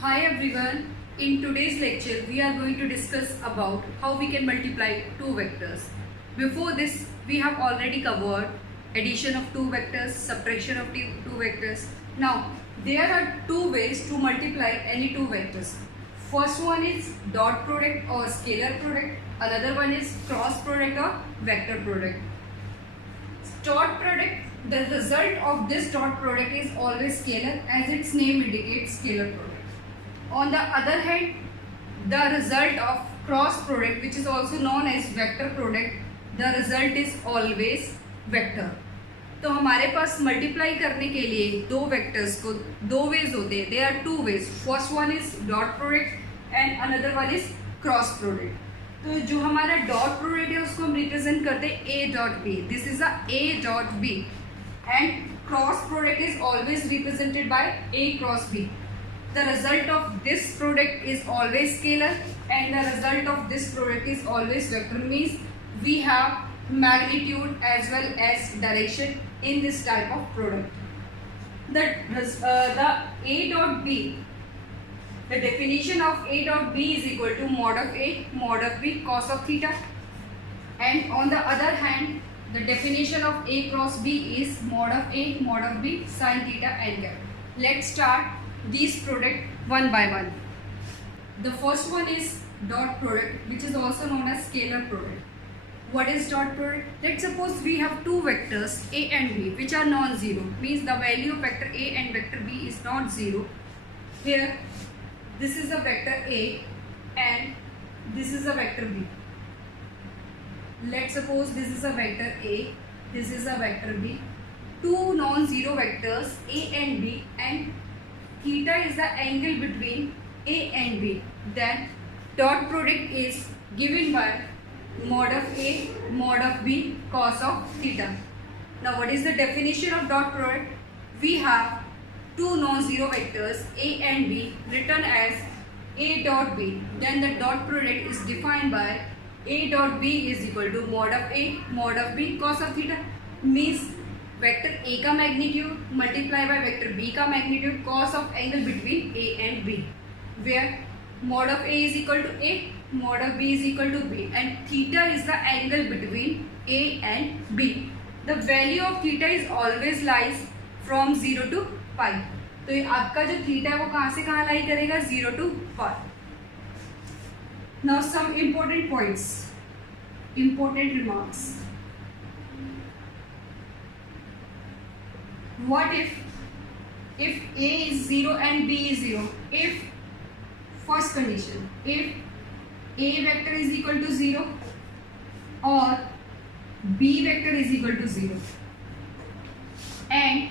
Hi everyone. In today's lecture, we are going to discuss about how we can multiply two vectors. Before this, we have already covered addition of two vectors, subtraction of two vectors. Now, there are two ways to multiply any two vectors. First one is dot product or scalar product. Another one is cross product or vector product. Dot product, the result of this dot product is always scalar, as its name indicates, scalar product. On the other hand, the result of cross product, which is also known as vector product, the result is always vector. तो हमारे पास multiply करने के लिए दो vectors को दो ways होते हैं. They are two ways. First one is dot product and another one is cross product. तो जो हमारा डॉट प्रोडक्ट है उसको हम रिप्रेजेंट करते हैं A dot B. This is a A dot B. And cross product is always represented by A cross B. The result of this product is always scalar and the result of this product is always vector. Means we have magnitude as well as direction in this type of product. The A dot B, the definition of A dot B is equal to mod of A mod of B cos of theta, and on the other hand the definition of A cross B is mod of A mod of B sin theta n cap. Let's start these product one by one. The first one is dot product, which is also known as scalar product. What is dot product? Let's suppose we have two vectors a and b which are non-zero. Means the value of vector a and vector b is not zero. Here this is a vector a and this is a vector b. Let's suppose this is a vector a, this is a vector b. Two non-zero vectors a and b, and theta is the angle between a and b. Then dot product is given by mod of a mod of b cos of theta. Now what is the definition of dot product? We have two non-zero vectors a and b written as a dot b. Then the dot product is defined by a dot b is equal to mod of a mod of b cos of theta. Means vector A का magnitude multiply by vector B का magnitude cos of angle between A and B, where mod of a is equal to a mod of b is equal to b and theta is the angle between a and b. The value of theta is always lies from 0 to pi. तो ये आपका जो theta है वो कहाँ से कहाँ लाई करेगा? 0 to pi. Now some important points, important remarks. What if a is 0 and b is 0? If first condition, if a vector is equal to 0 or b vector is equal to 0 and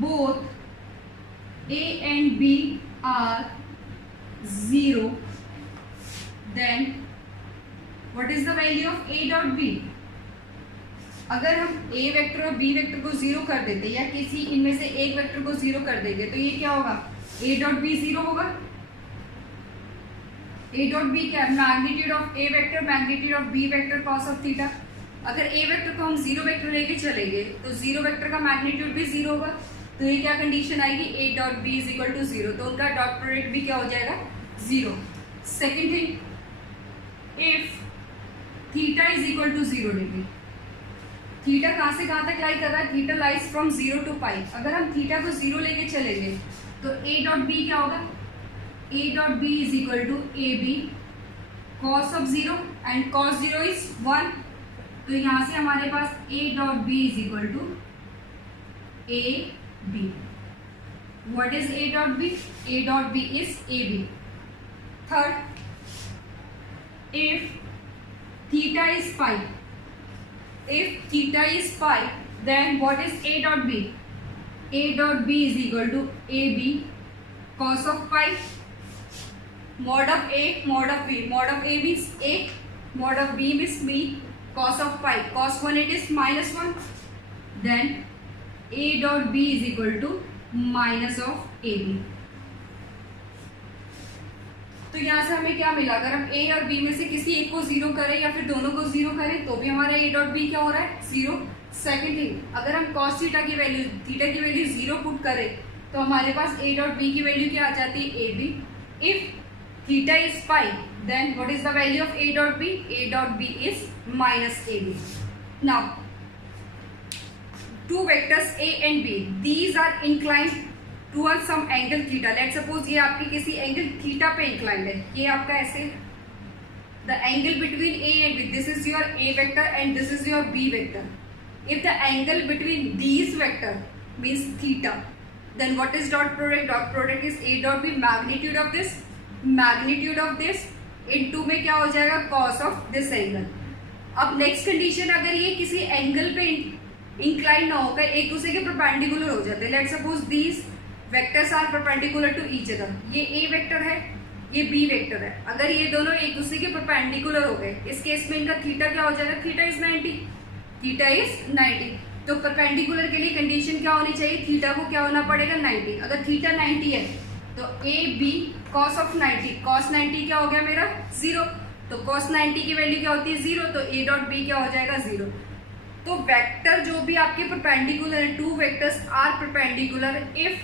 both a and b are 0, then what is the value of a dot b? अगर हम a vector और b vector को zero कर देते या किसी इनमें से एक वेक्टर को जीरो कर देंगे तो ये क्या होगा? a डॉट b जीरो होगा. a डॉट b क्या है? Magnitude of a vector magnitude of b vector cos of theta. अगर a वेक्टर को हम जीरो वेक्टर लेके चलेंगे तो जीरो वेक्टर का मैग्नीट्यूड भी जीरो होगा. तो ये क्या कंडीशन आएगी? a dot b is equal to zero. तो उनका डॉट प्रोडक्ट भी क्या हो जाएगा? Zero. Second thing, if theta is equal to 0 degree. Theta कहाँ से कहाँ तक लाई कर रहा है? थीटा लाइज फ्रॉम 0 टू पाई. अगर हम थीटा को 0 लेके चलेंगे तो a डॉट बी क्या होगा? a dot B is equal to A B cos of 0 and cos 0 is 1. तो यहाँ से हमारे पास a dot B is equal to A B. What is a dot B? a dot B is A B. Third, if theta is pi, if theta is pi, then what is a dot b? a dot b is equal to ab cos of pi mod of a mod of b. Mod of a means a, mod of b means b, cos of pi, cos 1 it is minus 1. Then a dot b is equal to minus of ab. तो यहाँ से हमें क्या मिला? अगर हम a और b में से किसी एक को जीरो करें या फिर दोनों को जीरो करें तो भी हमारा a डॉट b क्या हो रहा है? जीरो. सेकेंड थिंग, अगर हम cos थीटा की वैल्यू जीरो पुट करें तो हमारे पास a डॉट b की वैल्यू क्या आ जाती है ab. If theta is pi then what is the value of a dot b? a dot b is minus ab. Now two vectors a and b, these are inclined towards some angle theta. Let's suppose ये आपकी किसी angle theta पे inclined है. ये आपका ऐसे the angle between a and b, this is your a vector and this is your b vector. If the angle between these vector means theta, then what is dot product? Dot product is a dot b, magnitude of this into में क्या हो जाएगा? cos of this angle. अब next condition, अगर ये किसी angle पे incline ना होकर एक दूसरे के परपेंडिकुलर हो जाते, let's suppose these vectors are perpendicular to each other. ये ए वेक्टर है, ये बी वेक्टर है. अगर ये दोनों एक दूसरे के परपेंडिकुलर हो गए, इस केस में इनका थीटा क्या हो जाएगा? Theta is 90. तो परपेंडिकुलर के लिए कंडीशन क्या होनी चाहिए? थीटा को क्या होना पड़ेगा? 90. अगर थीटा 90 है तो A B cos of 90, cos 90 क्या हो गया मेरा? 0. तो cos 90 की वैल्यू क्या होती है? 0. तो a डॉट b क्या हो जाएगा? 0. तो वेक्टर जो भी आपके परपेंडिकुलर है, two vectors are perpendicular if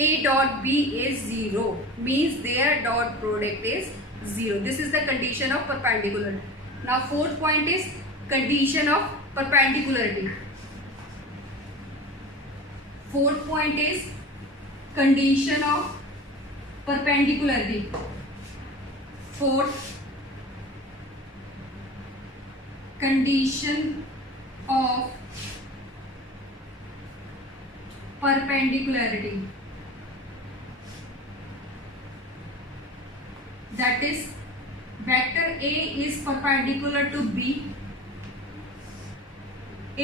a dot b is 0 means their dot product is 0. This is the condition of perpendicular. Now fourth point is condition of perpendicularity. Fourth point is condition of perpendicularity. Fourth condition of perpendicularity, that is vector a is perpendicular to b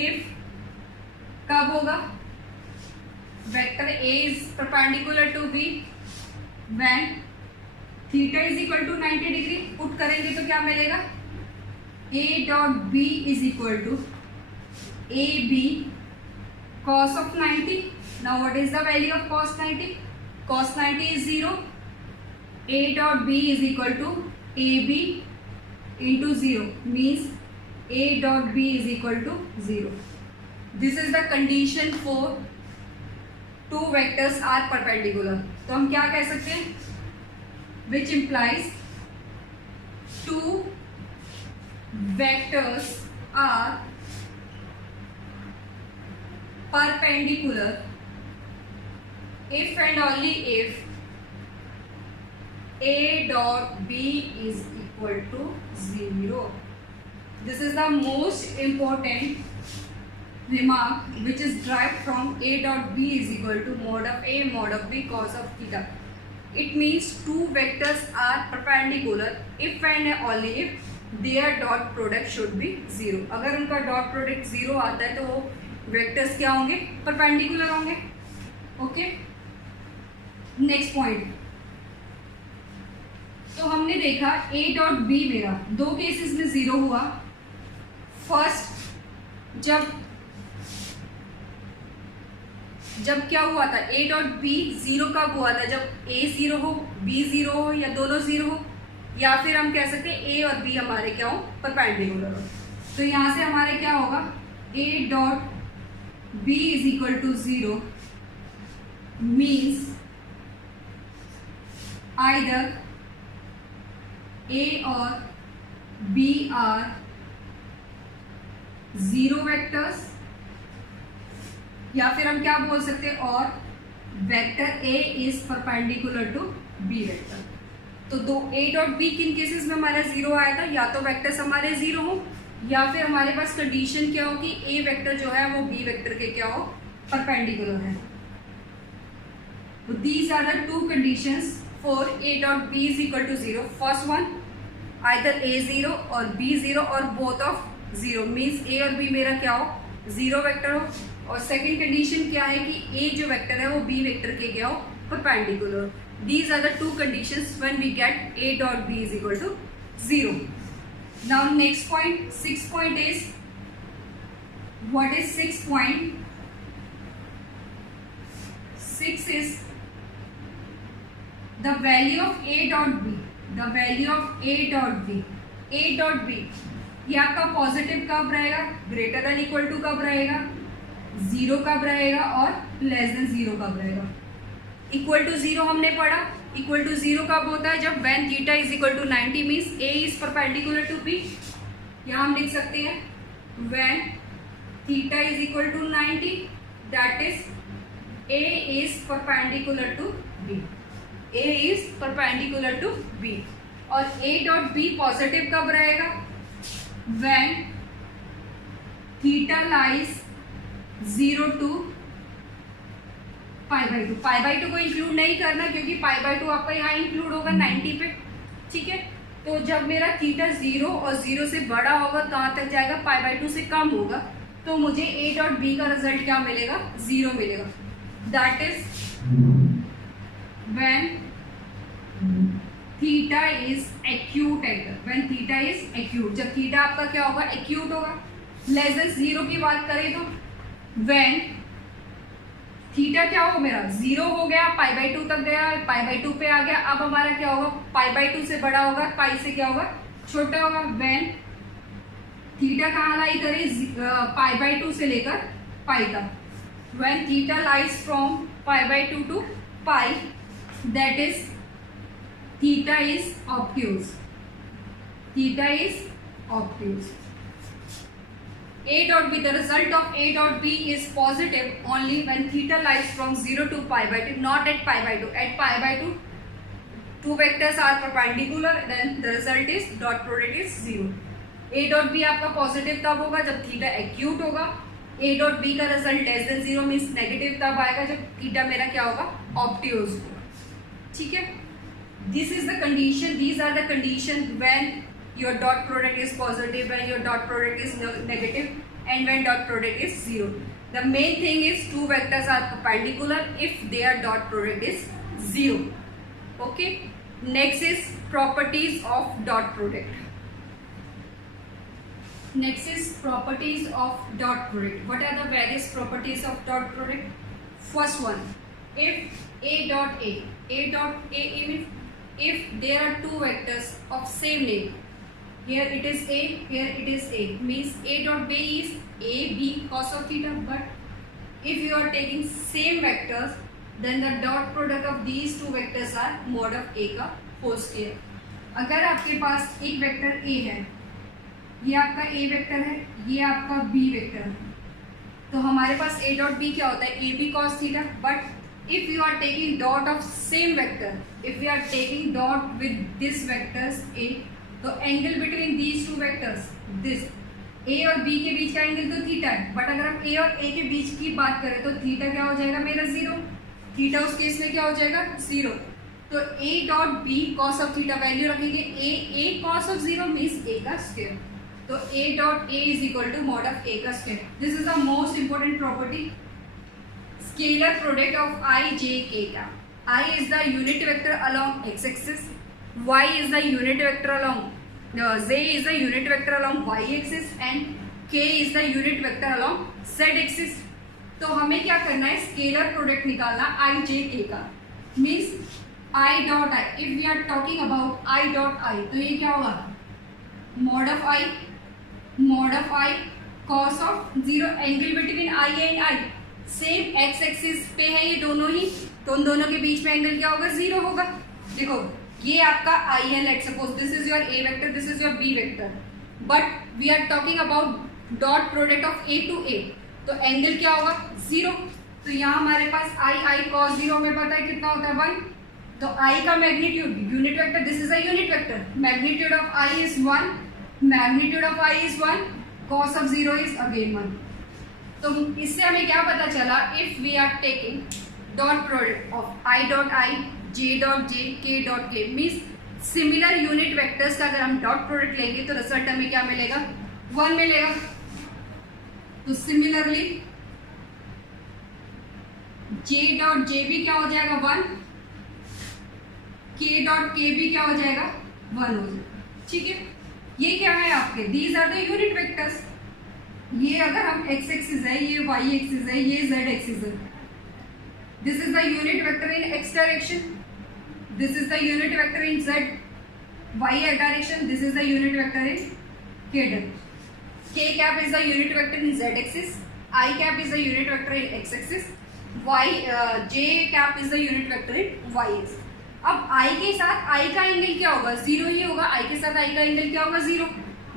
if, कब होगा? vector a is perpendicular to b when theta is equal to 90 degree. Put करेंगे तो क्या मिलेगा? a dot b is equal to ab cos of 90. Now what is the value of cos 90? Cos 90 is 0. a dot b is equal to ab into 0 means a dot b is equal to 0. This is the condition for two vectors are perpendicular. तो हम क्या कह सकते हैं? Which implies two vectors are perpendicular if and only if a dot b is equal to 0. This is the most important remark which is derived from a dot b is equal to mod of a mod of b cos of theta. It means two vectors are perpendicular if and only if their dot product should be 0. अगर उनका dot product 0 आता है तो वो vectors क्या होंगे? Perpendicular होंगे. Okay, next point. तो हमने देखा a डॉट b मेरा दो केसेस में 0 हुआ. फर्स्ट जब क्या हुआ था? a डॉट b 0 कब हुआ था? जब a 0 हो, b 0 हो या दोनों 0 हो, या फिर हम कह सकते हैं a और b हमारे क्या हो? परपेंडिकुलर हो. तो यहां से हमारे क्या होगा? a dot b is equal to 0 means either a और b आर 0 वेक्टर्स, या फिर हम क्या बोल सकते हैं? और vector a is perpendicular to b vector. तो दो a डॉट b किन केसेस में हमारा 0 आया था? या तो वेक्टर्स हमारे 0 हो या फिर हमारे पास कंडीशन क्या हो कि a वेक्टर जो है वो b वेक्टर के क्या हो? परपेंडिकुलर है. तो these are the two conditions for a dot b is equal to 0. First one either a 0 और b 0 और बोथ ऑफ 0 मीन्स a और b मेरा क्या हो? 0 वेक्टर हो. और सेकेंड कंडीशन क्या है कि a जो वेक्टर है वो b वेक्टर के क्या हो? Perpendicular. These are the two conditions when we get a dot b is equal to 0. Now next point, sixth point is, what is sixth point? Six is the value of a dot b. The value of a dot b. A dot b ये आपका positive कब रहेगा? Greater than equal to कब रहेगा? 0 कब रहेगा? और less than 0 कब रहेगा? इक्वल टू 0 हमने पढ़ा, इक्वल टू 0 कब होता है, जब when theta is equal to 90 means A is perpendicular to B. यहाँ हम लिख सकते हैं when theta is equal to 90 that is A is perpendicular to B, A is perpendicular to B. और ए डॉट बी पॉजिटिव कब रहेगा, when theta lies 0 to pi by two. Pi by two को include नहीं करना क्योंकि पाई by to आपका यहाँ include होगा 90 पे, ठीक है। तो जब मेरा थीटा 0 और 0 से बड़ा होगा कहाँ तक जाएगा, पाई बाई टू से कम होगा, तो मुझे ए डॉट बी का रिजल्ट क्या मिलेगा, 0 मिलेगा। That is when theta is acute angle, when theta is acute, जब थीटा आपका क्या होगा, एक्यूट होगा। लेस देन 0 की बात करें तो व्हेन थीटा क्या हो मेरा 0 हो गया, पाई बाई टू तक गया, पाई बाई टू पे आ गया, अब हमारा क्या होगा, पाई बाई टू से बड़ा होगा, पाई से क्या होगा, छोटा होगा। व्हेन थीटा कहाँ लाई करे, पाई बाई टू से लेकर पाई तक, when theta lies from pi by two to pi that is theta is obtuse, theta is obtuse. A dot B, the result of A dot B is positive only when theta lies from 0 to pi by 2, not at pi by 2. At pi by 2, two vectors are perpendicular, then the result is dot product is 0. A dot B आपका positive तब होगा जब theta acute होगा, A dot B का result less than 0 means negative तब आएगा जब theta मेरा क्या होगा, obtuse होगा, ठीक है। This is the condition, these are the condition when your dot product is positive, when your dot product is negative, and when dot product is 0. The main thing is two vectors are perpendicular if their dot product is 0. Okay. Next is properties of dot product. Next is properties of dot product. What are the various properties of dot product? First one, if A dot A means if there are two vectors of same name. Here it is A, here it is A, means A dot B is A B cos of theta. But if you are taking same vectors, then the dot product of these two vectors are mod of A का whole square. अगर आपके पास एक vector A है, ये आपका A vector है, ये आपका B वेक्टर है, तो हमारे पास A dot B क्या होता है, A B cos theta. But if you are taking dot of same vector, if we are taking dot with this vectors A, तो angle between these two vectors, this A और B के बीच का angle तो theta है, but अगर हम ए और ए के बीच की बात करें तो थीटा क्या हो जाएगा मेरा 0, थीटा उस केस में क्या हो जाएगा 0। तो A dot B cos of theta value रखेंगे A cos of 0 means A का स्क्वायर, तो A dot A is equal to mod of A का square. This is the most important property. Scalar product of I J K का, I is the unit vector along x axis, y is the unit vector along z is the unit vector along y axis and k is the unit vector along z axis। तो हमें क्या करना है, scalar product निकालना i j k का, means i dot i, if we are talking about i dot i तो ये क्या होगा, mod of i cos of 0, angle between i and i same x axis पे है ये दोनों ही, तो उन दोनों के बीच में एंगल क्या होगा, 0 होगा। देखो ये आपका I है, let suppose this is your A vector, this is your B vector, but we are talking about dot product of A to A, तो एंगल क्या होगा 0। तो यहाँ हमारे पास I cos 0 में पता है कितना होता है 1, तो I का magnitude unit vector, this is a unit vector, magnitude of I is 1, magnitude of I is 1, cos of 0 is again 1। तो इससे हमें क्या पता चला, if we are taking dot product of I dot I J dot J K dot K means similar unit vectors का अगर हम dot product लेंगे तो रिजल्ट हमें क्या मिलेगा, 1 मिलेगा। तो सिमिलरली J डॉट J भी क्या हो जाएगा 1, K डॉट K भी क्या हो जाएगा 1 हो जाएगा, ठीक है। ये क्या है आपके, these are the unit vectors. ये अगर हम x एक्सिस है, ये y एक्सिस है, ये z एक्सिस है, this is the unit vector in x direction, this is the unit vector in z y direction, this is the unit vector in k direction. K cap is the unit vector in z axis, I cap is the unit vector in x axis, y j cap is the unit vector in y x. अब i के साथ i का angle क्या होगा, zero ही होगा। i के साथ i का एंगल क्या होगा, जीरो।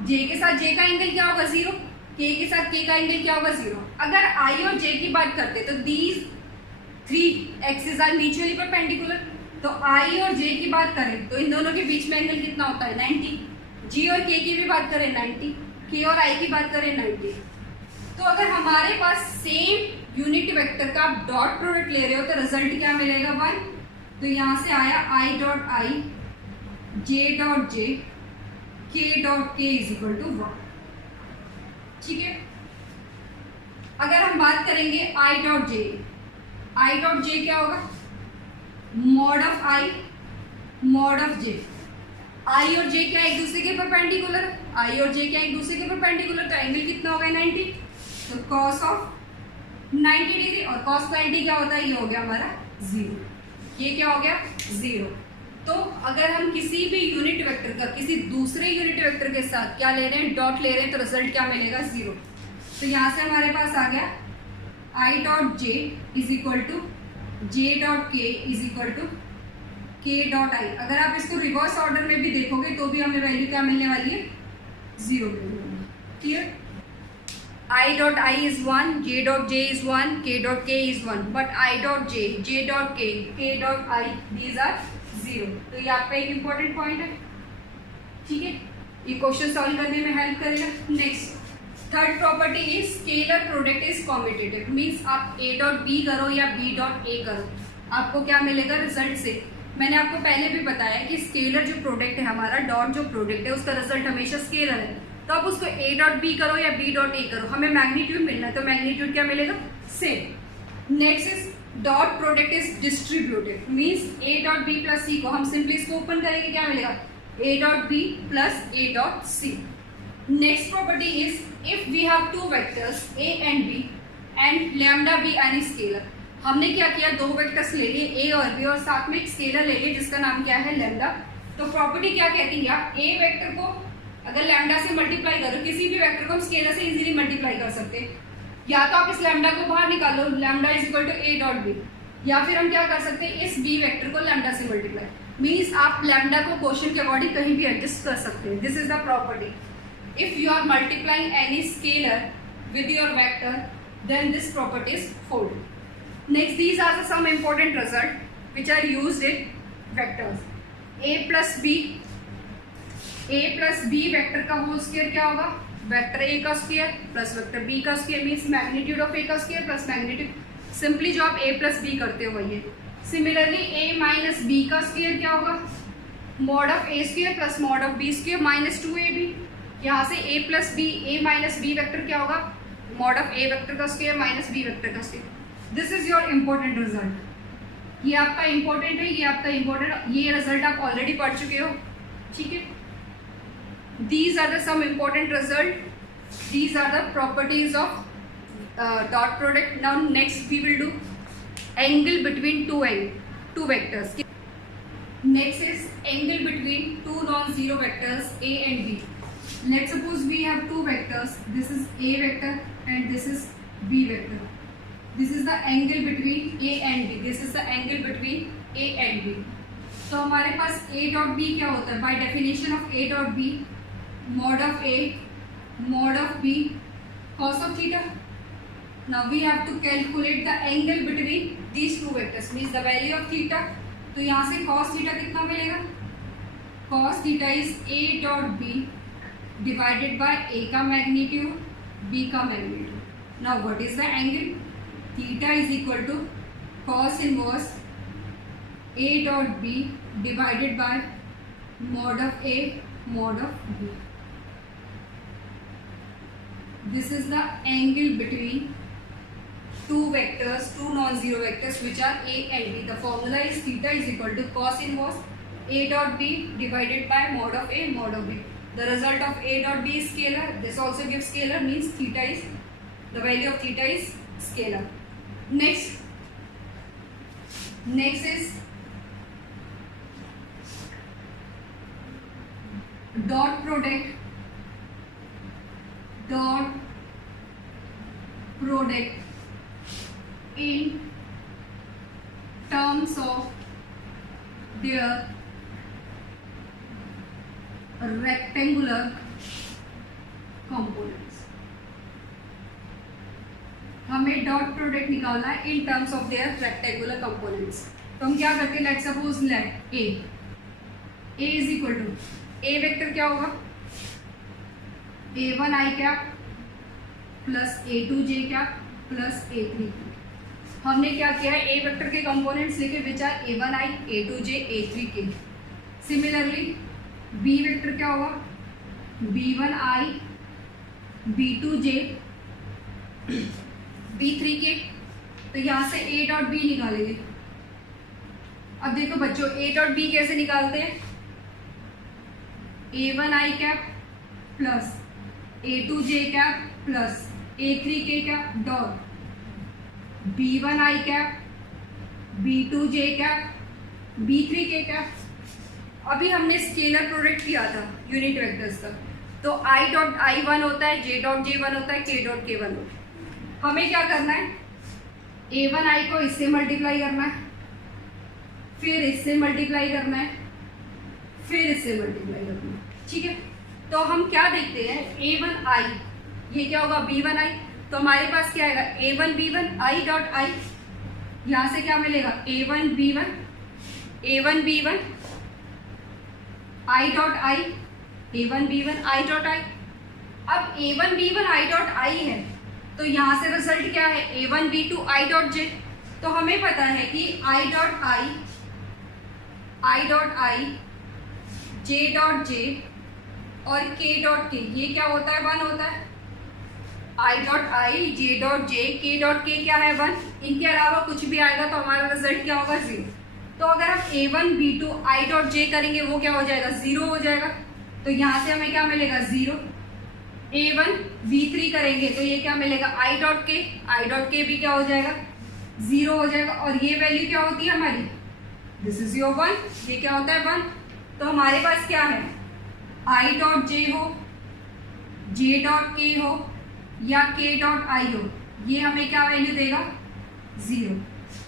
j के साथ j का एंगल क्या होगा, जीरो। k के साथ k का एंगल क्या होगा, जीरो। अगर i और j की बात करते तो these three axis are mutually perpendicular, तो i और j की बात करें तो इन दोनों के बीच में एंगल कितना होता है, 90। g और k की भी बात करें 90, k और i की बात करें 90। तो अगर हमारे पास सेम यूनिट वेक्टर का डॉट प्रोडक्ट ले रहे हो तो रिजल्ट क्या मिलेगा, 1। तो यहां से आया i dot i, j dot j, k dot k is equal to 1। ठीक है। अगर हम बात करेंगे i dot j, i dot j क्या होगा, mod of i mod of j। i और j क्या एक दूसरे के परपेंडिकुलर, i और j क्या एक दूसरे के परपेंडिकुलर, तो एंगल कितना होगा, 90। तो cos ऑफ 90 डिग्री, और cos 90 क्या होता है, ये हो गया हमारा 0। ये क्या हो गया, 0। तो अगर हम किसी भी यूनिट वेक्टर का किसी दूसरे यूनिट वेक्टर के साथ क्या ले रहे हैं, डॉट ले रहे हैं, तो रिजल्ट क्या मिलेगा, 0। तो यहाँ से हमारे पास आ गया i dot j is equal to j dot k is equal to k dot i। अगर आप इसको रिवर्स ऑर्डर में भी देखोगे तो भी हमें वैल्यू क्या मिलने वाली है, 0 मिलने वाली है। Clear. i dot i is 1, j dot j is 1, k dot k is 1, but i dot j, j dot k, k dot i, these are 0। तो ये आपका एक इम्पोर्टेंट पॉइंट है। ठीक है, ये क्वेश्चन सॉल्व करने में हेल्प करेगा। Next third property is scalar product is commutative, means आप a डॉट b करो या b डॉट a करो, आपको क्या मिलेगा रिजल्ट से। मैंने आपको पहले भी बताया कि स्केलर जो प्रोडक्ट है हमारा, डॉट जो प्रोडक्ट है उसका रिजल्ट हमेशा स्केलर है। तो आप उसको a डॉट बी करो या b डॉट a करो, हमें मैग्नीट्यूड मिलना है, तो मैग्नीट्यूड क्या मिलेगा, same. Next is dot product is distributed, means a dot b plus c को हम सिंपली इसको ओपन करेंगे, क्या मिलेगा, a dot b plus a dot c। Next property is if we have two vectors a and b and lambda b any scalar. हमने क्या किया, दो वेक्टर्स ले लिए a और b और साथ में एक स्केलर ले लिए जिसका नाम क्या है, लैम्डा। तो प्रॉपर्टी क्या कहती है, आप a वेक्टर को अगर लैम्डा से मल्टीप्लाई करो, किसी भी वेक्टर को हम स्केलर से इजीली मल्टीप्लाई कर सकते हैं। या तो आप इस लैम्डा को बाहर निकालो, lambda is equal to a dot b, या फिर हम क्या कर सकते हैं, इस b वेक्टर को लैम्डा से मल्टीप्लाई, मींस आप लैम्डा को क्वेश्चन के अकॉर्डिंग कहीं भी एडजस्ट कर सकते हैं। This is the property. If you are multiplying any scalar with your vector then this property is fulfilled. Next these are the some important result which are used in vectors. a plus b, a plus B vector का whole square क्या होगा, vector a का square plus vector b का square, means magnitude of a का square plus magnitude, simply जो आप a plus b करते हो वही है। सिमिलरली a माइनस b का स्क्वायर क्या होगा, mod of a square plus mod of b square minus 2ab। यहाँ से a plus b, a minus b vector क्या होगा, मॉड ऑफ a वेक्टर का स्क्वायर माइनस b वेक्टर का square. This is your important result. ये आपका important है, ये आपका इम्पोर्टेंट, ये रिजल्ट आप ऑलरेडी पढ़ चुके हो। ठीक है, these are the some important result, these are the properties of dot product. Now next we will do angle between two vectors. Next is angle between two non-zero vectors a and b. Let's suppose we have two vectors, this is a vector and this is b vector. This is the angle between a and b, this is the angle between a and b. तो हमारे पास a dot b क्या होता है, by definition of a dot b, mod of a mod of b cos of theta. Now we have to calculate the angle between these two vectors, means the value of theta. तो यहाँ से cos theta कितना मिलेगा, cos theta is a dot b divided by a का magnitude, b का magnitude. Now what is the angle, theta is equal to cos inverse a dot b divided by mod of a mod of b. This is the angle between two vectors, two non-zero vectors which are a and b. The formula is theta is equal to cos inverse a dot b divided by mod of a mod of b. The result of a dot b is scalar. This also gives scalar, means theta is, the value of theta is scalar. Next is dot product in terms of their rectangular components. हमें dot product निकालना है in terms of their rectangular components. तो हम क्या करते हैं, let suppose let A is equal to, A vector क्या होगा, a1i cap plus a2j cap plus a3. हमने क्या किया है, ए वेक्टर के कंपोनेंट्स लिखे which are a1i a2j a3k. Similarly B vector क्या होगा, b1i b2j b3k. तो यहाँ से a डॉट बी निकालेंगे. अब देखो बच्चों, a डॉट बी कैसे निकालते हैं, a1i cap plus a2j cap plus a3k cap dot b1i cap b2j cap b3k cap. अभी हमने स्केलर प्रोडक्ट किया था यूनिट वेक्टर्स का, तो i डॉट i 1 होता है, j डॉट j 1 होता है, k डॉट k 1 होता है. हमें क्या करना है, a1i को इससे मल्टीप्लाई करना है, फिर इससे मल्टीप्लाई करना है, फिर इससे मल्टीप्लाई करना है. ठीक है, तो हम क्या देखते हैं, a1i ये क्या होगा b1i. तो हमारे पास क्या आएगा, a1 b1 i dot i. यहाँ से क्या मिलेगा, a1 b1 i dot i, a1 b1 i dot i. अब a1 b1 i dot i है, तो यहाँ से रिजल्ट क्या है, a1 b2 i dot j. तो हमें पता है कि i dot i, j dot j और k डॉट k ये क्या होता है, 1 होता है. i dot i, j dot j, k dot k क्या है, 1. इनके अलावा कुछ भी आएगा तो हमारा रिजल्ट क्या होगा, 0. तो अगर हम a1 b2 i dot j करेंगे वो क्या हो जाएगा, 0 हो जाएगा. तो यहाँ से हमें क्या मिलेगा, 0. a1 b3 करेंगे तो ये क्या मिलेगा, i डॉट k भी क्या हो जाएगा, 0 हो जाएगा. और ये वैल्यू क्या होती है हमारी, दिस इज योर 1. ये क्या होता है, 1. तो हमारे पास क्या है, i डॉट j हो, j डॉट k हो या k डॉट i हो, ये हमें क्या वैल्यू देगा, 0.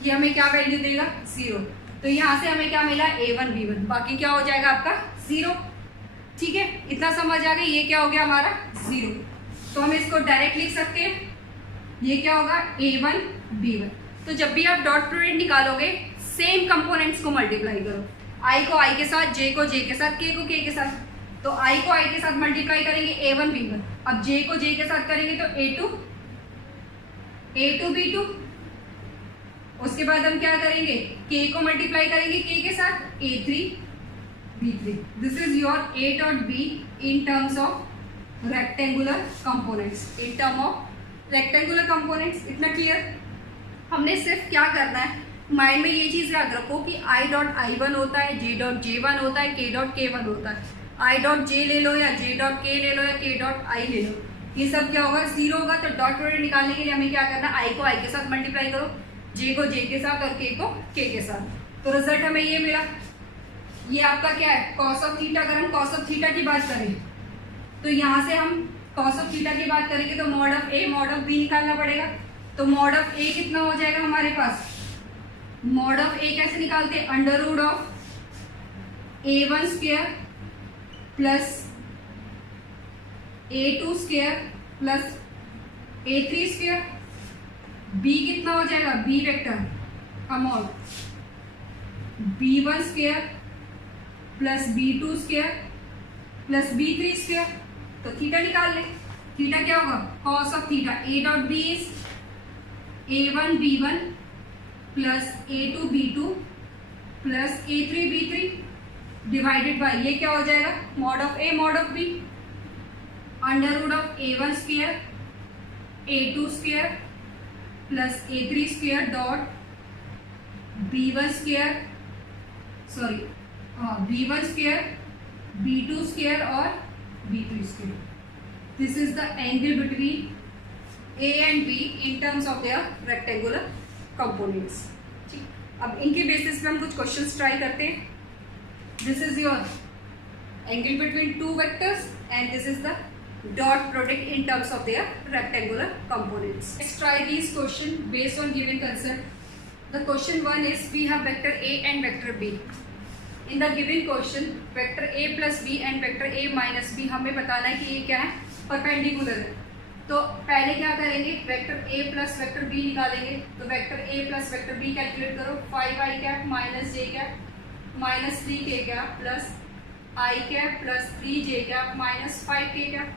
ये हमें क्या वैल्यू देगा, 0. तो यहाँ से हमें क्या मिला, a1 b1, बाकी क्या हो जाएगा आपका 0. ठीक है, इतना समझ आ गया. ये क्या हो गया हमारा, 0. तो हम इसको डायरेक्ट लिख सकते हैं, ये क्या होगा, a1 b1. तो जब भी आप डॉट प्रोडक्ट निकालोगे, सेम कंपोनेंट्स को मल्टीप्लाई करो. i को i के साथ, j को j के साथ, k को k के साथ. तो i को i के साथ मल्टीप्लाई करेंगे, a1 b1. अब j को j के साथ करेंगे तो a2 b2. उसके बाद हम क्या करेंगे, k को मल्टीप्लाई करेंगे k के साथ, a3 b3. This is your a dot b in terms of rectangular components. In term of rectangular components. इतना क्लियर. हमने सिर्फ क्या करना है, माइंड में ये चीज याद रखो कि i डॉट i1 होता है, j डॉट j1 होता है, k डॉट k1 होता है. i डॉट j ले लो या j डॉट k ले लो या k डॉट i ले लो, ये सब क्या होगा, 0 होगा. तो डॉट प्रोडक्ट निकालने के लिए हमें क्या करना है, i को i के साथ मल्टीप्लाई करो, j को j के साथ और k को k के साथ. तो रिजल्ट हमें ये मिला. ये आपका क्या है, कॉस ऑफ थीटा. अगर हम कॉस ऑफ थीटा की बात करें तो यहाँ से हम कॉस ऑफ थीटा की बात करेंगे तो mod of a mod of b निकालना पड़ेगा. तो मॉड ऑफ a कितना हो जाएगा हमारे पास, मॉड ऑफ a कैसे निकालते हैं, under root of a1 square plus a2 square plus a3 square. b कितना हो जाएगा, b वेक्टर का mod b1 square plus b2 square plus b3 square. तो थीटा निकाल ले. थीटा क्या होगा, cos of theta. a dot b is a1 b1 plus a2 b2 plus a3 b3 divided by ये क्या हो जाएगा, mod of a mod of b, under root of a1 square a2 square plus a3 square dot b1 square b1 square b2 square और b3 square. This is the angle between a and b in terms of their rectangular components. ठीक, अब इनके basis पे हम कुछ questions try करते हैं. This is your angle between two vectors and this is the dot product in terms of their rectangular components. Let's try these question based on given concept. The question 1 is we have vector A and vector B. In the given question vector A plus B and vector A minus B हमें बताना है कि ये क्या है, perpendicular है. तो पहले क्या करेंगे, vector A plus vector B निकालेंगे. तो vector A plus vector B calculate करो. 5i cap minus j cap minus 3k cap plus i cap plus 3j cap minus 5k cap.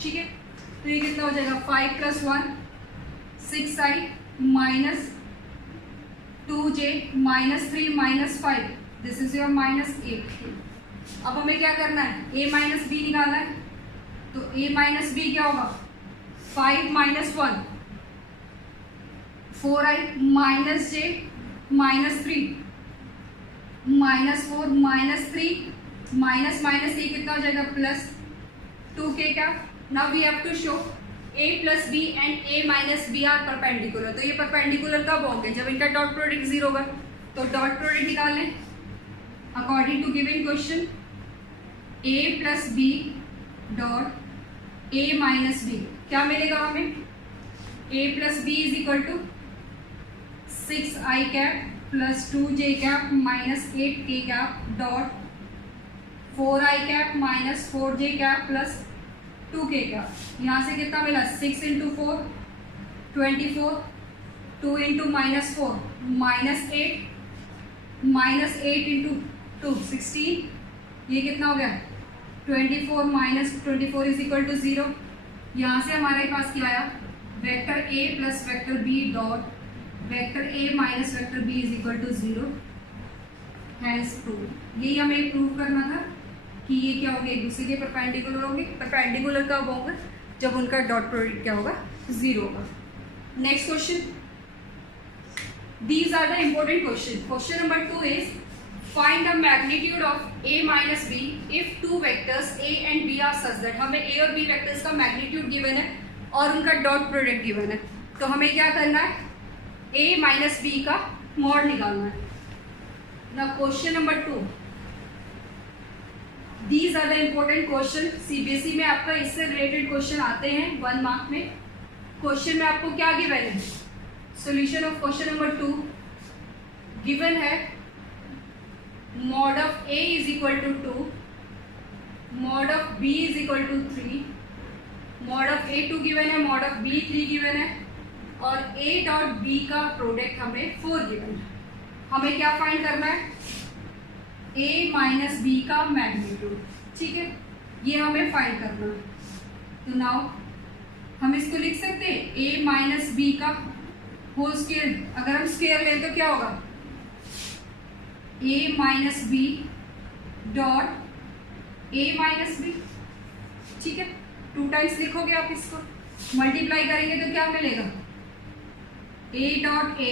ठीक है, तो ये कितना हो जाएगा, 5 plus 1 6i minus 2j minus 3 minus 5. This is your minus 8. अब हमें क्या करना है, a माइनस बी निकालना है. तो a माइनस बी क्या होगा, 5 minus 1 4i minus j minus 3 minus 4 minus 3 minus minus ये कितना हो जाएगा, प्लस 2k का. Now we have to show a plus B and a minus B are perpendicular. तो ये परपेंडिकुलर कब होंगे, जब इनका डॉट प्रोडक्ट 0 होगा. तो डॉट प्रोडक्ट निकाल लें according to given question. a plus B dot a minus B क्या मिलेगा हमें, a plus B is equal to 6i cap plus 2j cap minus 8k cap dot 4i cap minus 4j cap plus 2k का. यहाँ से कितना मिला, 6 into 4 24 2 into minus 4 minus 8 minus 8 into 2 16. ये कितना हो गया, 24 माइनस 24 इज इक्वल टू 0. यहाँ से हमारे पास क्या आया, vector a plus vector b dot vector a minus vector b is equal to 0. Hence prove. यही हमें प्रूव करना था कि ये क्या होंगे, एक दूसरे के परपेंडिकुलर होंगे. परपेंडिकुलर कब होंगे, जब उनका डॉट प्रोडक्ट क्या होगा, 0 होगा. Next question, these are the important question. Question number 2 is find the magnitude of a minus B if two vectors a and b are such that. हमें a और b वेक्टर्स का magnitude given है और उनका dot product given है. तो हमें क्या करना है, a माइनस बी का मॉड निकालना है. ना question number 2, These are the important question. CBSE में आपका इससे रिलेटेड क्वेश्चन आते हैं 1 मार्क में. क्वेश्चन में आपको क्या गिवन है, solution of question number 2 given है. Mod of a is equal to 2, mod of b is equal to 3, mod of a 2 given है, मॉड ऑफ b 3 गिवन है और a डॉट b का प्रोडक्ट हमें 4 गिवन है. हमें क्या फाइंड करना है, a माइनस बी का मैग्नीट्यूड. ठीक है, ये हमें फाइंड करना है. तो नाउ हम इसको लिख सकते हैं a माइनस बी का होल स्क्वायर. अगर हम स्क्वायर लें तो क्या होगा, a minus B dot a minus B. ठीक है, 2 टाइम्स लिखोगे आप, इसको मल्टीप्लाई करेंगे तो क्या मिलेगा, a dot a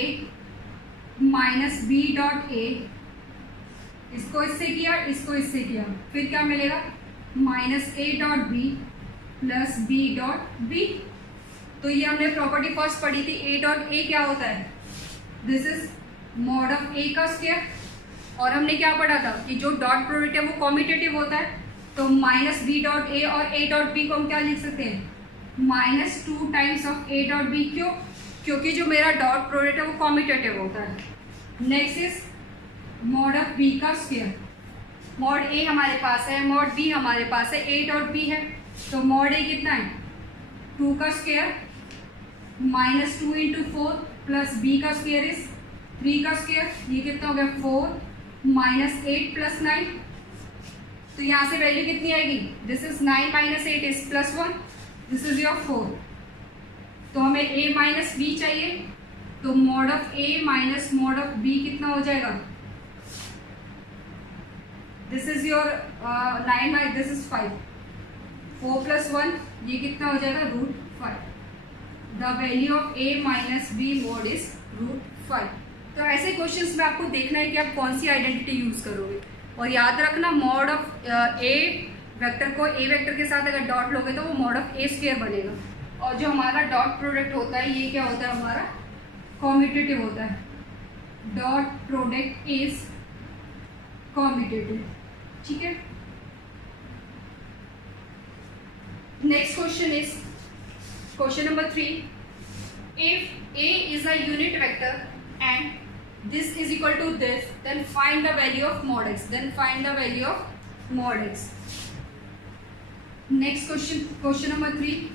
minus B dot a. इसको इससे किया, इसको इससे किया, फिर क्या मिलेगा, minus a dot B plus b dot b. तो ये हमने प्रॉपर्टी फर्स्ट पढ़ी थी, a डॉट a क्या होता है, this is mod of a का स्क्वायर. और हमने क्या पढ़ा था कि जो डॉट प्रोडक्ट है वो कॉम्यूटेटिव होता है. तो माइनस b डॉट a और a डॉट b को हम क्या लिख सकते हैं, minus 2 times of a dot b. क्यों, क्योंकि जो मेरा डॉट प्रोडक्ट है वो कॉम्यूटेटिव होता है. Next is mod of b का स्क्वायर. मॉड a हमारे पास है, मॉड b हमारे पास है, a डॉट b है. तो मॉड a कितना है, 2 का square minus 2 into 4 plus b का स्क्वायर इज 3 का स्क्वायर. ये कितना हो गया, 4 माइनस 8 प्लस 9. तो यहाँ से वैल्यू कितनी आएगी, this is 9 minus 8 is plus 1, this is your 4. तो हमें a माइनस बी चाहिए. तो mod of a minus mod of b कितना हो जाएगा, this is your 9 by this is 5, 4 plus 1 ये कितना हो जाएगा, √5. The value of a minus B mod is √5. तो ऐसे क्वेश्चंस में आपको देखना है कि आप कौन सी आइडेंटिटी यूज करोगे. और याद रखना, मॉड ऑफ a वेक्टर को a वेक्टर के साथ अगर डॉट लोगे तो वो मॉड ऑफ a स्क्वायर बनेगा. और जो हमारा डॉट प्रोडक्ट होता है ये क्या होता है, हमारा कॉम्यूटेटिव होता है. Dot product is commutative. ठीक है, next question is question number 3. If a is a unit vector and this is equal to this, then find the value of mod x. Then find the value of mod x. Next question, question number 3.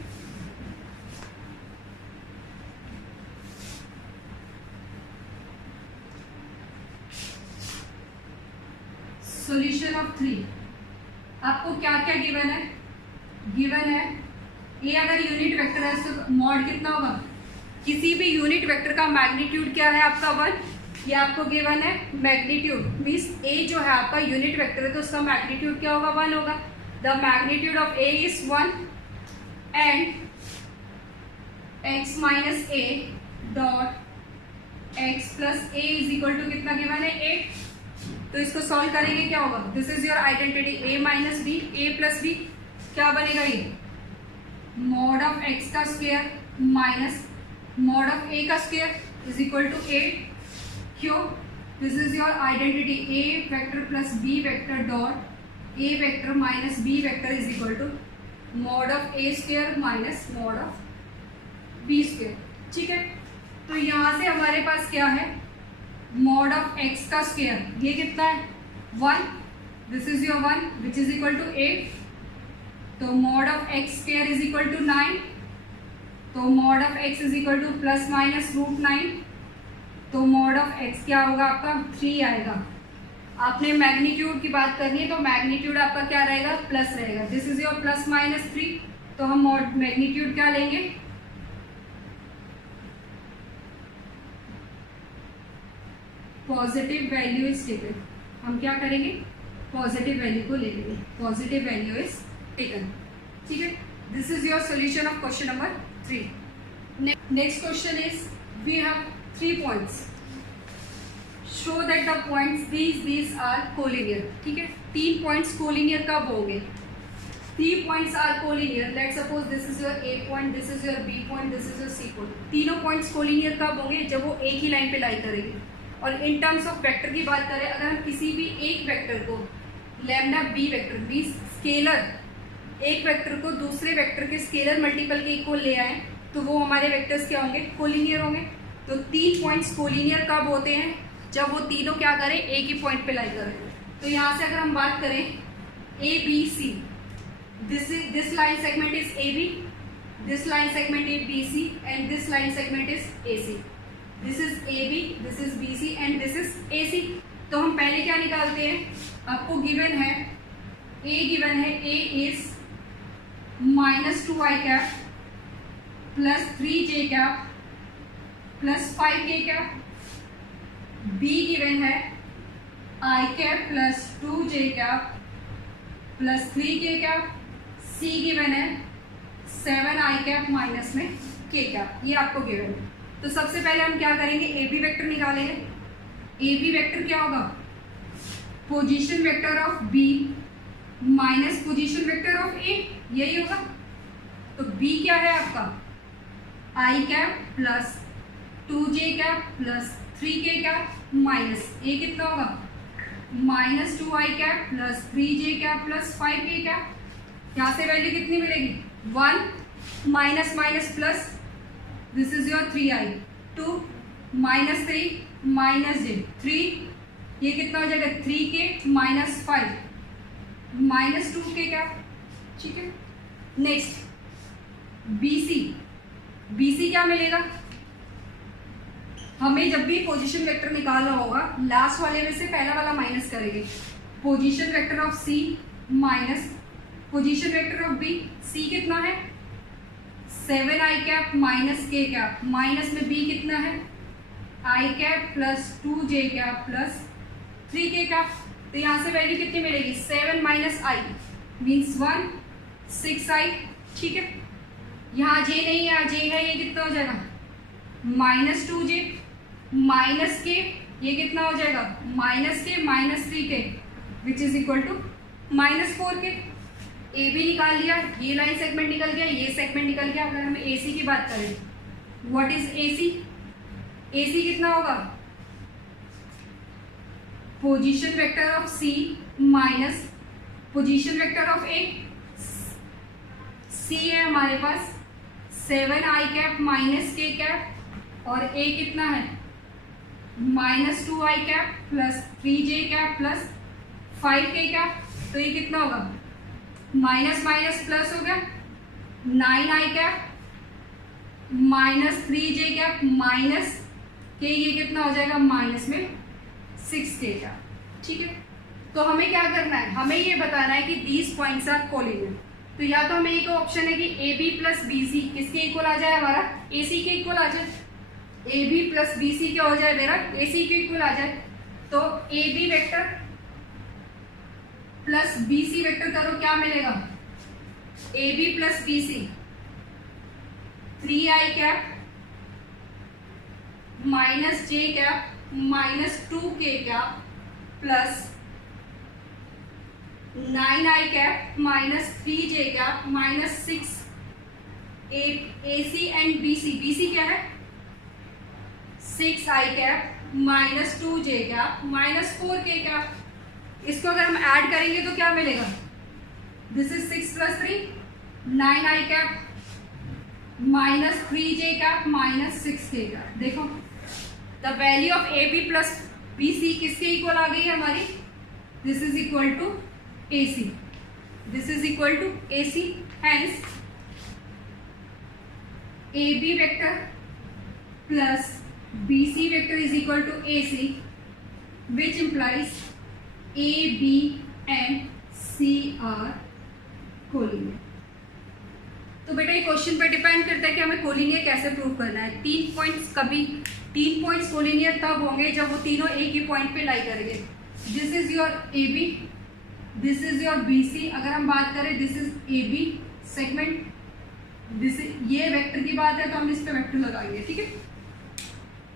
Solution of 3. आपको क्या क्या given है? Given है ए अगर unit vector है तो mod कितना होगा? किसी भी यूनिट वेक्टर का मैग्नीट्यूड क्या है आपका 1. ये आपको गिवन है मैग्नीट्यूड, मीन्स ए जो है आपका यूनिट वेक्टर है तो उसका मैग्नीट्यूड क्या होगा? 1 होगा. The magnitude of A is 1 and x minus A dot x plus A is equal to कितना गिवन है? 8. तो इसको सॉल्व करेंगे क्या होगा? This is your identity a minus B, A plus B क्या बनेगा? ये मॉड ऑफ x का square minus mod of a का स्क्वायर इज इक्वल टू 8. क्यों? This is your identity a vector plus b vector dot a vector minus b vector is equal to mod of a square minus mod of b square. ठीक है, तो यहाँ से हमारे पास क्या है? मॉड ऑफ x का स्क्वायर, ये कितना है? 1. This is your 1 which is equal to 8. तो mod of x square is equal to 9. तो mod of x is equal to plus minus root 9. तो मॉड ऑफ x क्या होगा आपका? 3 आएगा. आपने मैग्नीट्यूड की बात करनी है तो मैग्नीट्यूड आपका क्या रहेगा? प्लस रहेगा. This is your plus minus 3. तो हम मॉड मैग्नीट्यूड क्या लेंगे? Positive value is taken. हम क्या करेंगे? पॉजिटिव वैल्यू को ले लेंगे. Positive value is taken. ठीक है, this is your solution of question number 3. Next question is we have 3 points. Show that the points these are collinear. ठीक है, 3 पॉइंट्स कोलिनियर कब होंगे? 3 points are collinear. Let's suppose this is your A point, this is your B point, this is your C point. तीनों points collinear कब होंगे? जब वो एक ही लाइन पे लाई करेंगे. और इन टर्म्स ऑफ वेक्टर की बात करें, अगर हम किसी भी एक वेक्टर को lambda B vector B scalar एक वेक्टर को दूसरे वेक्टर के स्केलर मल्टीपल के इक्वल ले आए तो वो हमारे वेक्टर्स क्या होंगे? कोलिनियर होंगे. तो 3 पॉइंट्स कोलिनियर कब होते हैं? जब वो तीनों क्या करें? एक ही पॉइंट पे लाई करें. तो यहाँ से अगर हम बात करें A B C, this line segment is A B, this line segment is B C and this line segment is A C. This is A B, this is B C and this is A C. तो हम पहले क्या निकालते हैं? आपको given है A, given है A is minus 2i cap plus 3j cap plus 5k cap. B given है i cap plus 2j cap plus 3k cap. C given है 7i कैप माइनस में k कैप. ये आपको given है. तो सबसे पहले हम क्या करेंगे? ए बी वेक्टर निकालेंगे. ए बी वेक्टर क्या होगा? Position vector of B minus position vector of A, यही होगा. तो बी क्या है आपका? I cap plus 2j cap plus 3k cap minus A कितना होगा? Minus 2i cap plus 3j cap plus 5k cap. यहाँ से वैल्यू कितनी मिलेगी? 1 minus minus plus, this is your 3i, 2 minus 3 minus j 3, ये कितना हो जाएगा? 3k minus 5 minus 2k cap. ठीक है, नेक्स्ट BC. BC क्या मिलेगा? हमें जब भी पोजीशन वेक्टर निकालना होगा लास्ट वाले में से पहला वाला माइनस करेंगे. Position vector of C minus position vector of B. C कितना है? 7i cap minus k cap, minus में B कितना है? i cap plus 2j cap plus 3k cap. तो यहाँ से वैल्यू कितनी मिलेगी? 7 माइनस i मीन्स 1, 6i. ठीक है, यहाँ j नहीं है, j है, ये कितना हो जाएगा? माइनस 2j माइनस k, ये कितना हो जाएगा? Minus k minus 3k which is equal to minus 4k. A B निकाल लिया, ये लाइन सेगमेंट निकल गया, ये सेगमेंट निकल गया. अगर हम ए सी की बात करें, what is A C? A C कितना होगा? Position vector of C minus position vector of A. C है हमारे पास 7i cap minus k cap और ए कितना है? Minus 2i cap plus 3j cap plus 5k cap. तो ये कितना होगा, माइनस माइनस प्लस हो गया, 9i cap minus 3j cap minus के, ये कितना हो जाएगा माइनस में 6k कैप। ठीक है, तो हमें क्या करना है, हमें ये बताना है कि दीज पॉइंट्स आर कोलिनियर। तो या तो हमें एक ऑप्शन है कि A B plus B C किसके इक्वल आ जाए, हमारा ए सी के इक्वल आ जाए। A B plus B C क्या हो जाए, मेरा ए सी के इक्वल आ जाए। तो A B vector plus B C vector करो, क्या मिलेगा, A B plus B C 3i cap minus j cap minus 2k cap plus 9i cap minus 3j cap minus 6 AC and BC। BC क्या है, 6i cap minus 2j cap minus 4k cap. इसको अगर हम add करेंगे तो क्या मिलेगा, this is 6 plus 3 9i cap minus 3j cap minus 6k cap. देखो the value of AB plus BC किसके इक्वल आ गई है हमारी, this is equal to AC, this is equal to AC, hence AB vector plus BC vector is equal to AC, which implies AB and C are collinear। तो बेटा ये question पे depend करता है कि हमें कोलिनियर कैसे प्रूव करना है। 3 पॉइंट्स कोलिनियर तब होंगे जब वो तीनों एक ही पॉइंट पे लाई करेंगे। This is your AB, this is your BC। अगर हम बात करें this is AB segment, this ये वेक्टर की बात है तो हम इस पे वेक्टर लगाएंगे। ठीक है,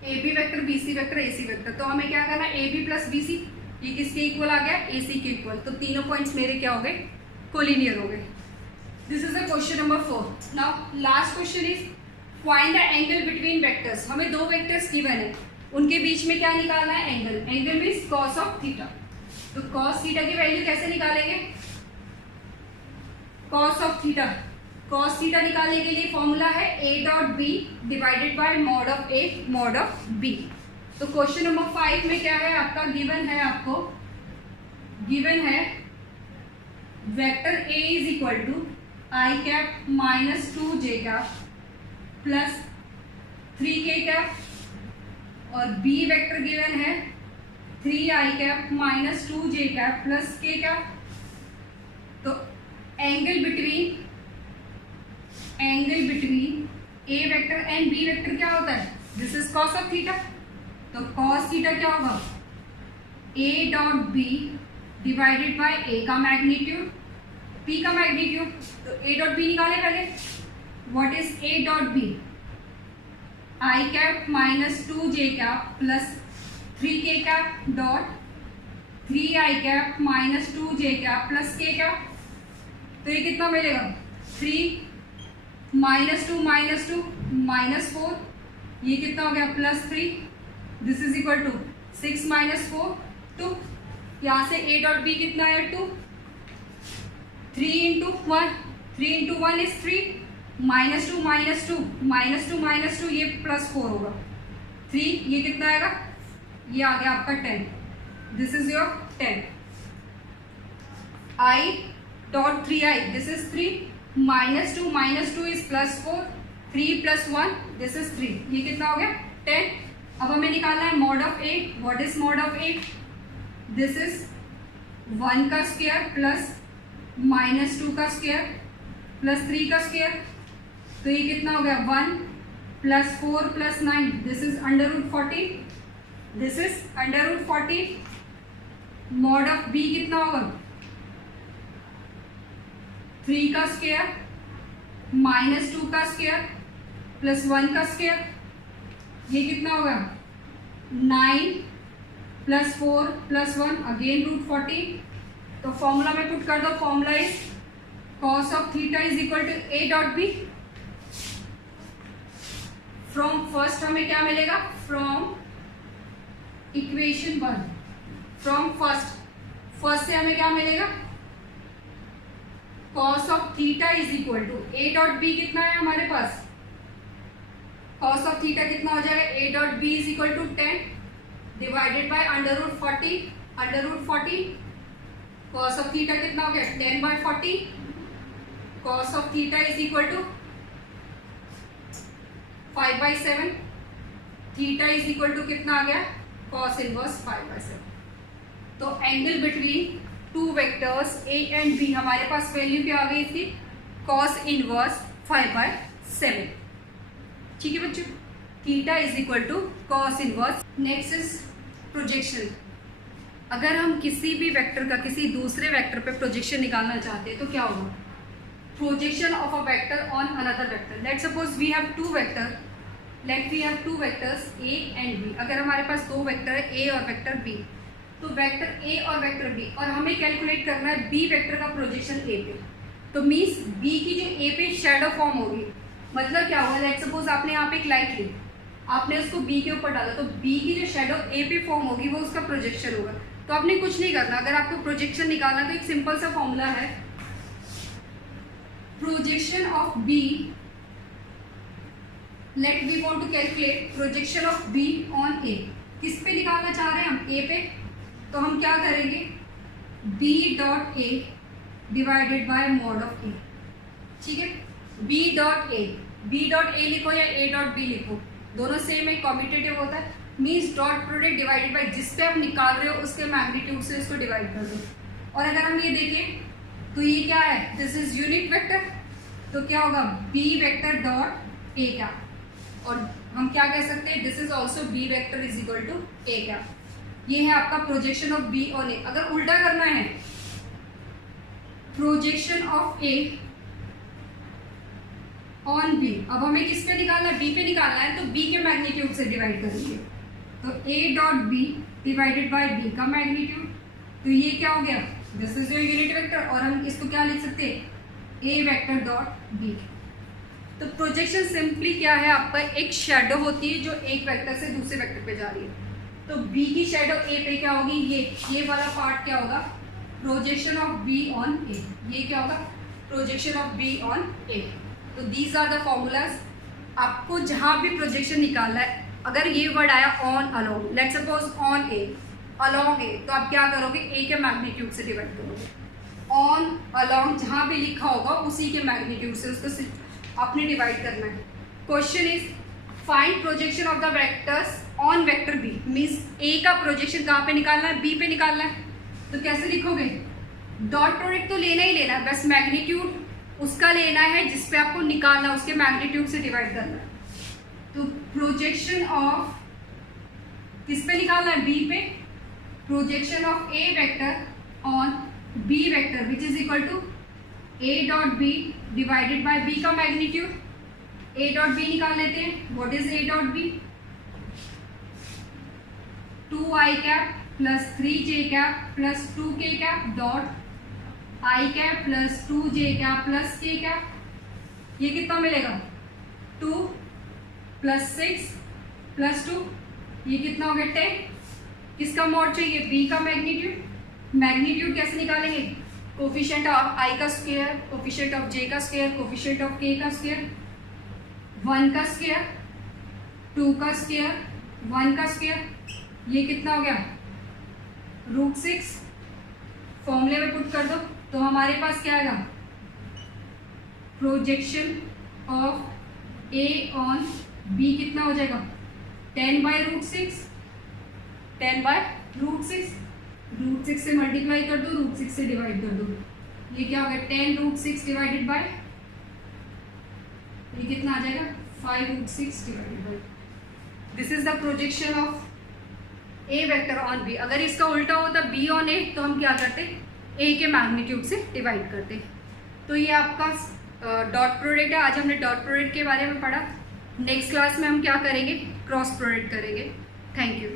AB vector BC vector AC vector. तो हमें क्या करना है, AB प्लस BC ये किसके इक्वल आ गया, AC के इक्वल। तो तीनों पॉइंट्स मेरे क्या हो गए, कोलिनियर हो गए। This is the question number 4। Now last question is find the angle between vectors. हमें दो वेक्टर्स गिवन है, उनके बीच में क्या निकालना है, angle. Angle means cos of theta. तो कॉस थीटा की वैल्यू कैसे निकालेंगे, cos of theta. Cos theta निकालने के लिए फॉर्मूला है a dot B divided by mod of a mod of b। तो क्वेश्चन नंबर 5 में क्या है आपका, गिवन है, आपको गिवन है vector a is equal to i cap minus 2j cap plus 3k cap और b वेक्टर गिवन है 3i cap minus 2j cap plus k cap. तो angle between a vector and b vector क्या होता है, this is cos of theta. तो cos theta क्या होगा, a dot b divided by a का magnitude b का मैग्नीट्यूड। तो a डॉट b निकाले पहले, what is a dot b, i cap minus 2j cap plus 3k cap dot 3i cap minus 2j cap plus k cap. तो ये कितना मिलेगा, 3 minus 2 minus 4, ये कितना हो गया plus 3, this is equal to 6 minus 4 2। यहाँ से a डॉट बी कितना है 2, 3 into 1, 3 into 1 is 3 minus 2 minus 2 ये प्लस 4 होगा, 3 ये कितना आएगा, ये आ गया आपका 10, this is your 10। i dot 3i this is 3 minus 2 is plus 4, 3 plus 1 this is 3, ये कितना हो गया 10। अब हमें निकालना है mod of a। What is mod of a, this is 1 का स्क्वायर प्लस माइनस 2 का स्क्वायर प्लस 3 का स्क्वायर। तो ये कितना हो गया 1 plus 4 plus 9, this is under root 40, this is under root 40। Mod of b कितना होगा, 3 का स्क्वायर माइनस 2 का स्क्वायर प्लस 1 का स्क्वायर, ये कितना होगा 9 प्लस 4 प्लस 1 अगेन रूट 40। तो फॉर्मूला में पुट कर दो, formula is cos of theta is equal to a dot B. From first हमें क्या मिलेगा, फ्रॉम इक्वेशन 1, फ्रॉम फर्स्ट से हमें क्या मिलेगा, cos of theta is equal to a dot B कितना है हमारे पास, कॉस ऑफ थीटा कितना हो जाएगा, a dot B is equal to 10 divided by under root 40 cos of theta कितना हो गया 10/40 cos of theta is equal to 5/7 theta is equal to कितना आ गया कॉस इनवर्स 5/7। तो angle between two vectors A and B हमारे पास value क्या आ गई थी कॉस इनवर्स 5/7। ठीक है बच्चों, theta is equal to cos inverse. Next is projection. अगर हम किसी भी वेक्टर का किसी दूसरे वेक्टर पे प्रोजेक्शन निकालना चाहते हैं तो क्या होगा projection of a vector on another vector. Let suppose we have two vectors A and B. अगर हमारे पास दो वेक्टर है ए और वेक्टर बी, तो वेक्टर ए और वेक्टर बी और हमें कैलकुलेट करना है बी वेक्टर का प्रोजेक्शन ए पे। तो मीन्स बी की जो ए पे शेडो फॉर्म होगी, मतलब क्या होगा लेट सपोज आपने यहाँ पे एक लाइट ली, आपने उसको बी के ऊपर डाला, तो बी की जो शेडो ए पे फॉर्म होगी वो उसका प्रोजेक्शन होगा। तो आपने कुछ नहीं करना, अगर आपको प्रोजेक्शन निकालना तो एक सिंपल सा फॉर्मूला है projection of B. Let we want to calculate projection of B on A. किस पे निकालना चाह रहे हैं हम ए पे, तो हम क्या करेंगे b dot A divided by mod of A. ठीक है, b डॉट ए लिखो या a डॉट बी लिखो, दोनों सेम है, कॉम्यूटेटिव होता है। Means dot product divided by जिस पे आप निकाल रहे हो उसके मैग्नीट्यूड से इसको डिवाइड कर दो। और अगर हम ये देखें तो ये क्या है, दिस इज यूनिट वेक्टर, तो क्या होगा b vector dot A cap. और हम क्या कह सकते हैं this is also b vector is equal to A cap. ये है आपका projection of B on A. अगर उल्टा करना है projection of A on B, अब हमें किस पे निकालना है बी पे निकालना है, तो बी के मैग्नीट्यूड से डिवाइड करेंगे। तो A dot B divided by B का मैग्नीट्यूड, तो ये क्या हो गया this is your unit vector. और हम इसको क्या लिख सकते हैं ए वेक्टर डॉट बी। तो प्रोजेक्शन सिंपली क्या है आपका एक शेडो होती है जो एक वेक्टर से दूसरे वेक्टर पे जा रही है। तो b की शेडो a पे क्या होगी, ये वाला पार्ट क्या होगा projection of b on a। ये क्या होगा projection of b on a। तो दीज आर द फॉर्मूलाज। आपको जहां भी प्रोजेक्शन निकालना है, अगर ये वर्ड आया on along, let suppose on a along a, तो आप क्या करोगे a के मैग्नीट्यूड से डिवाइड करोगे। ऑन अलोंग जहां भी लिखा होगा उसी के मैग्नीट्यूड से उसको आपने डिवाइड करना है। Question is find projection of the vectors on vector B. Means A का प्रोजेक्शन कहाँ पे निकालना है बी पे निकालना है, तो कैसे लिखोगे डॉट प्रोडक्ट तो लेना ही लेना है, बस मैग्नीट्यूड उसका लेना है जिस पे आपको निकालना है, उसके मैग्नीट्यूड से डिवाइड करना है। तो प्रोजेक्शन ऑफ किस पे निकालना है बी पे, projection of A vector on B vector which is equal to A dot B divided by B का मैग्नीट्यूड। ए डॉट बी निकाल लेते हैं, what is A dot B 2i cap plus 3j cap plus 2k cap dot i cap plus 2j cap plus k cap. ये कितना मिलेगा 2 plus 6 plus 2, ये कितना हो गया 10। किसका मॉड चाहिए b का मैग्नीट्यूड। मैग्नीट्यूड कैसे निकालेंगे कोफिशिएंट ऑफ i का स्क्वायर, कोफिशिएंट ऑफ j का स्क्वायर, कोफिशिएंट ऑफ k का स्क्वायर, 1 का स्क्वायर, 2 का स्क्वायर, 1 का स्क्वायर, ये कितना हो गया √6। फॉर्मूले में पुट कर दो तो हमारे पास क्या आएगा projection of A on B कितना हो जाएगा 10/√6, 10/√6। √6 से मल्टीप्लाई कर दो, √6 से डिवाइड कर दो, ये क्या हो गया 10√6 डिवाइडेड बाय, ये कितना आ जाएगा 5√6 divided by. This is the projection of A vector on B. अगर इसका उल्टा होता बी ऑन ए तो हम क्या करते ए के मैग्नीट्यूड से डिवाइड करते। तो ये आपका डॉट प्रोडक्ट है। आज हमने डॉट प्रोडक्ट के बारे में पढ़ा। नेक्स्ट क्लास में हम क्या करेंगे क्रॉस प्रोडक्ट करेंगे। Thank you.